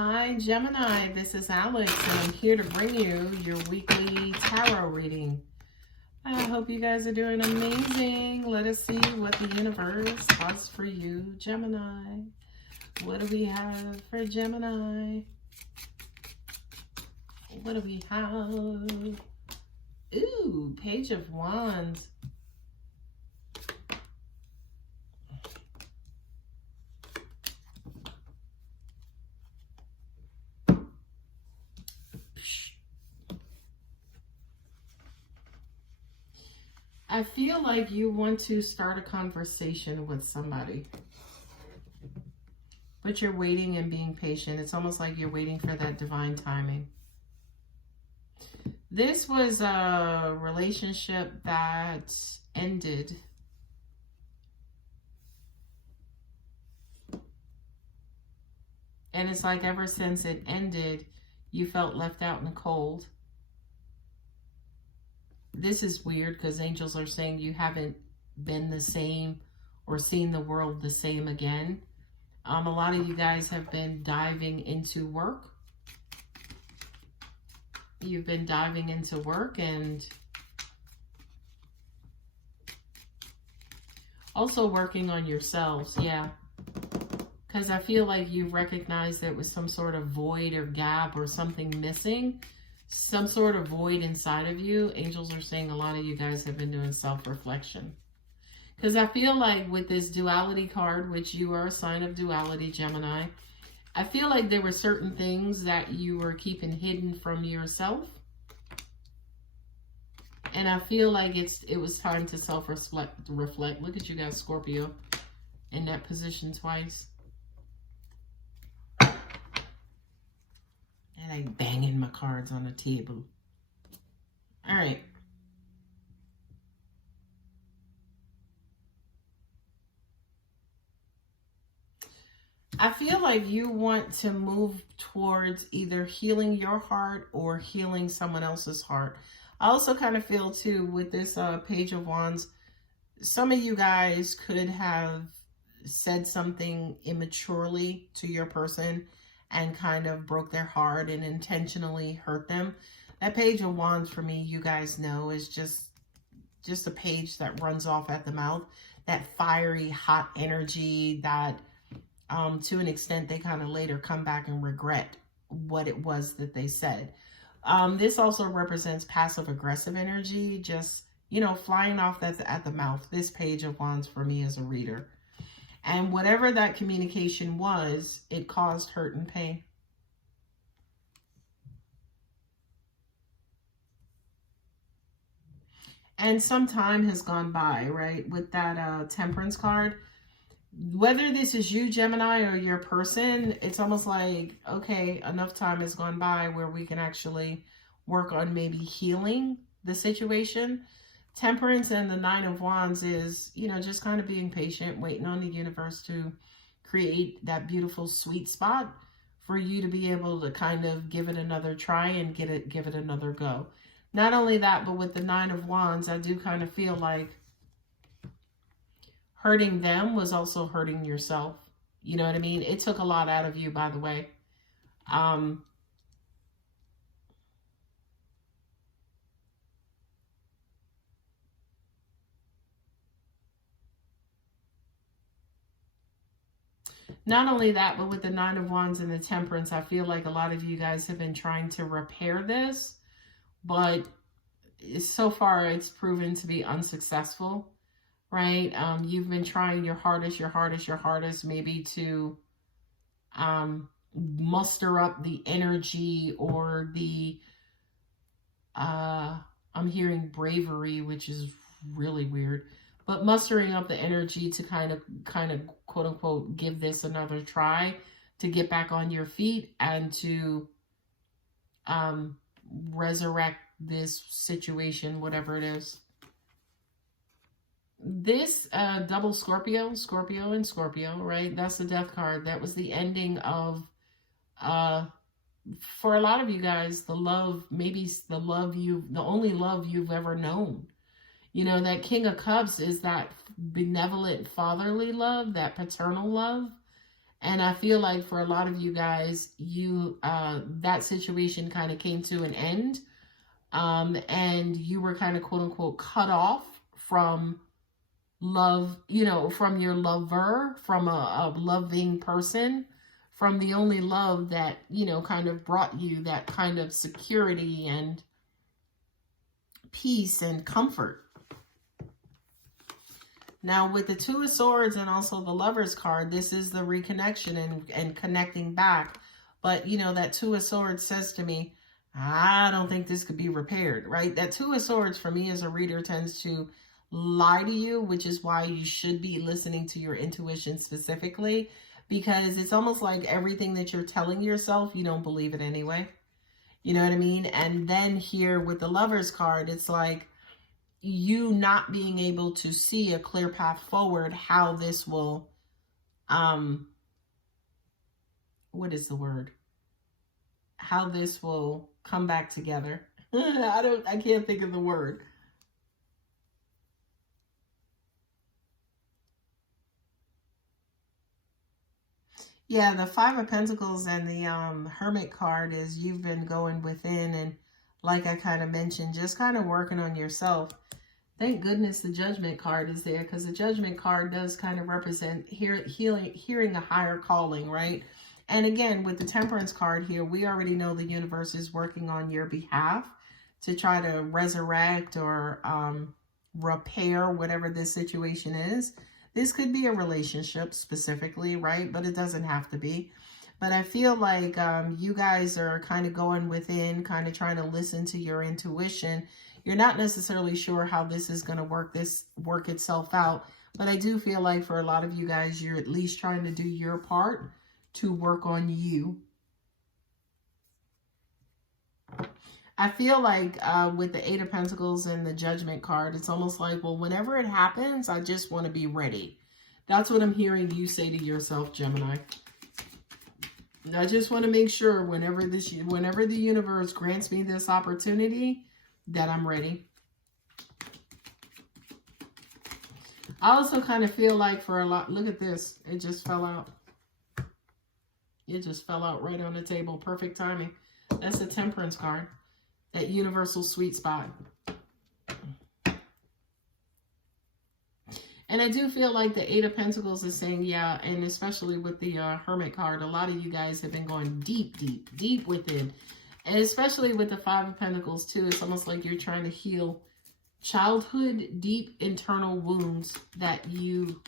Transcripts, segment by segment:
Hi Gemini, this is Alex and I'm here to bring you your weekly tarot reading. I hope you guys are doing amazing. Let us see what the universe has for you, Gemini. What do we have for Gemini? What do we have? Ooh, Page of Wands. I feel like you want to start a conversation with somebody, but you're waiting and being patient. It's almost like you're waiting for that divine timing. This was a relationship that ended. And it's like ever since it ended, you felt left out in the cold. This is weird because angels are saying you haven't been the same or seen the world the same again. A lot of you guys have been diving into work. You've been diving into work and also working on yourselves. Yeah. Because I feel like you've recognized there was some sort of void or gap or something missing. Some sort of void inside of you. Angels are saying a lot of you guys have been doing self-reflection. Because I feel like with this duality card, which you are a sign of duality, Gemini, I feel like there were certain things that you were keeping hidden from yourself. And I feel like it was time to self-reflect. Look at you guys, Scorpio, in that position twice. And I'm banging my cards on the table. All right. I feel like you want to move towards either healing your heart or healing someone else's heart. I also kind of feel too with this Page of Wands, some of you guys could have said something immaturely to your person and kind of broke their heart and intentionally hurt them. That Page of Wands for me, you guys know, is just a page that runs off at the mouth. That fiery, hot energy that to an extent they kind of later come back and regret what it was that they said. This also represents passive aggressive energy, just, you know, flying off at the mouth. This Page of Wands for me as a reader. And whatever that communication was, it caused hurt and pain. And some time has gone by, right? With that Temperance card. Whether this is you, Gemini, or your person, it's almost like, okay, enough time has gone by where we can actually work on maybe healing the situation. Temperance and the Nine of Wands is, you know, just kind of being patient, waiting on the universe to create that beautiful sweet spot for you to be able to kind of give it another try and give it another go. Not only that, but with the Nine of Wands, I do kind of feel like hurting them was also hurting yourself. You know what I mean? It took a lot out of you, by the way. Not only that, but with the Nine of Wands and the Temperance, I feel like a lot of you guys have been trying to repair this, but so far it's proven to be unsuccessful, right? You've been trying your hardest, maybe to muster up the energy or the, I'm hearing bravery, which is really weird, but mustering up the energy to kind of quote unquote give this another try, to get back on your feet and to resurrect this situation, whatever it is. This double Scorpio, right? That's the Death card. That was the ending of, for a lot of you guys, the love, maybe the only love you've ever known. You know, that King of Cups is that benevolent fatherly love, that paternal love. And I feel like for a lot of you guys, that situation kind of came to an end. And you were kind of quote unquote cut off from love, from your lover, from a loving person, from the only love that, kind of brought you that kind of security and peace and comfort. Now, with the Two of Swords and also the Lover's card, this is the reconnection and connecting back. But, that Two of Swords says to me, I don't think this could be repaired, right? That Two of Swords for me as a reader tends to lie to you, which is why you should be listening to your intuition specifically, because it's almost like everything that you're telling yourself, you don't believe it anyway. You know what I mean? And then here with the Lover's card, it's like you not being able to see a clear path forward, how this will, what is the word? How this will come back together. I can't think of the word. Yeah, the Five of Pentacles and the Hermit card is you've been going within and, like I kind of mentioned, just kind of working on yourself. Thank goodness the Judgment card is there, because the Judgment card does kind of represent hearing a higher calling, right? And again, with the Temperance card here, we already know the universe is working on your behalf to try to resurrect or repair whatever this situation is. This could be a relationship specifically, right? But it doesn't have to be. But I feel like you guys are kind of going within, kind of trying to listen to your intuition. You're not necessarily sure how this is going to work itself out. But I do feel like for a lot of you guys, you're at least trying to do your part to work on you. I feel like with the Eight of Pentacles and the Judgment card, it's almost like, well, whenever it happens, I just want to be ready. That's what I'm hearing you say to yourself, Gemini. I just want to make sure whenever the universe grants me this opportunity, that I'm ready. I also kind of feel like for a lot, look at this. It just fell out. It just fell out right on the table. Perfect timing. That's the Temperance card. That universal sweet spot. And I do feel like the Eight of Pentacles is saying, yeah, and especially with the Hermit card, a lot of you guys have been going deep, deep, deep within. And especially with the Five of Pentacles too, it's almost like you're trying to heal childhood, deep internal wounds that you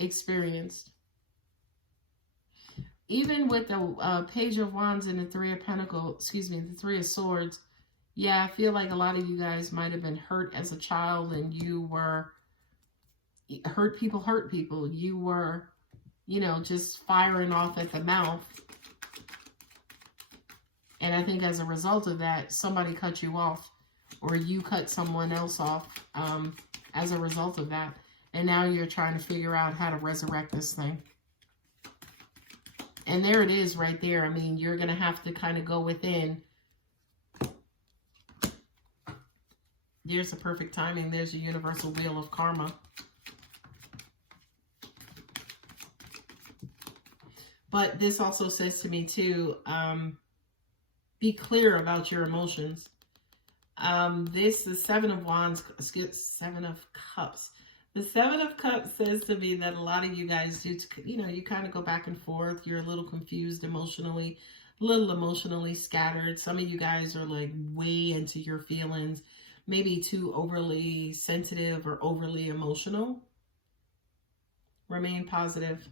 experienced. Even with the Page of Wands and the Three of Pentacles, the Three of Swords, yeah, I feel like a lot of you guys might have been hurt as a child and you were, hurt people. You were, just firing off at the mouth. And I think as a result of that, somebody cut you off or you cut someone else off as a result of that. And now you're trying to figure out how to resurrect this thing. And there it is right there. I mean, you're going to have to kind of go within. There's the perfect timing. There's your universal wheel of karma. But this also says to me too, be clear about your emotions. This is Seven of Wands, Seven of Cups. The Seven of Cups says to me that a lot of you guys do, you kind of go back and forth. You're a little confused emotionally, a little emotionally scattered. Some of you guys are like way into your feelings, maybe too overly sensitive or overly emotional. Remain positive.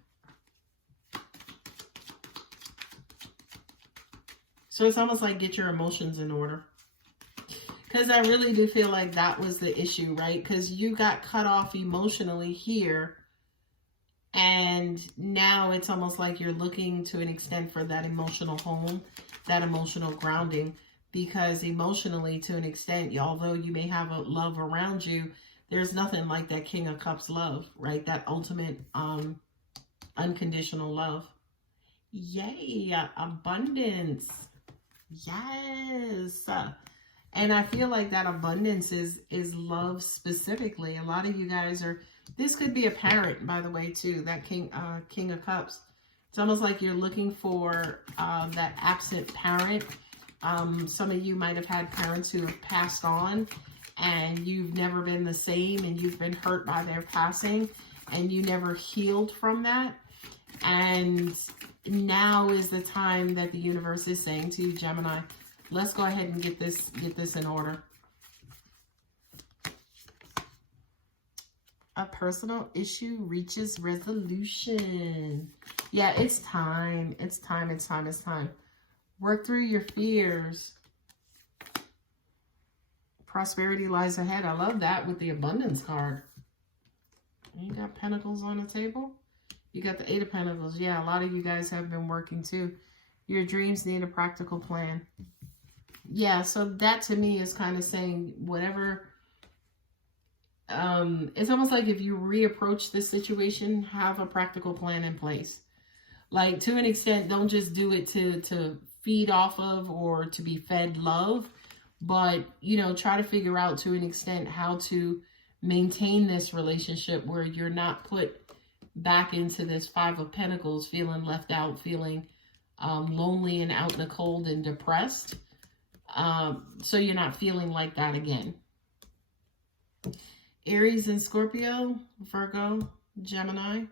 So it's almost like get your emotions in order. Because I really do feel like that was the issue, right? Because you got cut off emotionally here. And now it's almost like you're looking to an extent for that emotional home, that emotional grounding. Because emotionally, to an extent, although you may have a love around you, there's nothing like that King of Cups love, right? That ultimate unconditional love. Yay, abundance. Yes. And I feel like that abundance is love specifically. A lot of you guys are This could be a parent, by the way, too. That King of Cups. It's almost like you're looking for that absent parent. Some of you might have had parents who have passed on, and you've never been the same, and you've been hurt by their passing, and you never healed from that. And now is the time that the universe is saying to you, Gemini, let's go ahead and get this in order. A personal issue reaches resolution. Yeah, it's time. It's time. It's time. It's time. Work through your fears. Prosperity lies ahead. I love that with the abundance card. You got Pentacles on the table. You got the Eight of Pentacles. Yeah, a lot of you guys have been working too. Your dreams need a practical plan. Yeah, so that to me is kind of saying whatever. It's almost like if you reapproach this situation, have a practical plan in place. Like, to an extent, don't just do it to feed off of or to be fed love, but, you know, try to figure out to an extent how to maintain this relationship where you're not put back into this Five of Pentacles, feeling left out, feeling lonely and out in the cold and depressed. So you're not feeling like that again. Aries and Scorpio, Virgo, Gemini,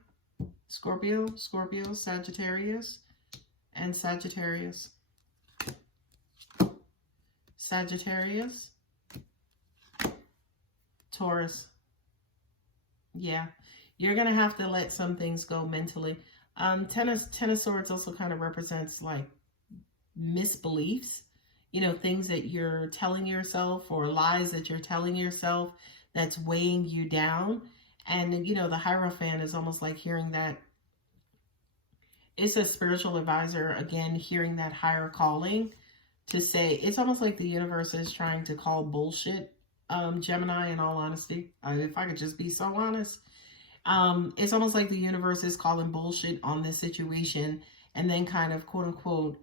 Scorpio, Sagittarius, and Sagittarius. Sagittarius, Taurus. Yeah, you're going to have to let some things go mentally. Ten of Swords also kind of represents like misbeliefs, you know, things that you're telling yourself or lies that you're telling yourself that's weighing you down. And, you know, the Hierophant is almost like hearing that. It's a spiritual advisor, again, hearing that higher calling to say, it's almost like the universe is trying to call bullshit, Gemini, in all honesty. If I could just be so honest. It's almost like the universe is calling bullshit on this situation and then kind of, quote unquote,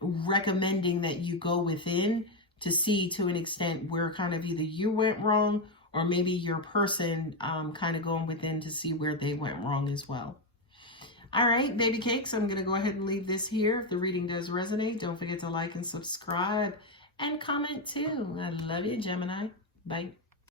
recommending that you go within to see to an extent where kind of either you went wrong or maybe your person kind of going within to see where they went wrong as well. All right, baby cakes, I'm going to go ahead and leave this here. If the reading does resonate, don't forget to like and subscribe and comment too. I love you, Gemini. Bye.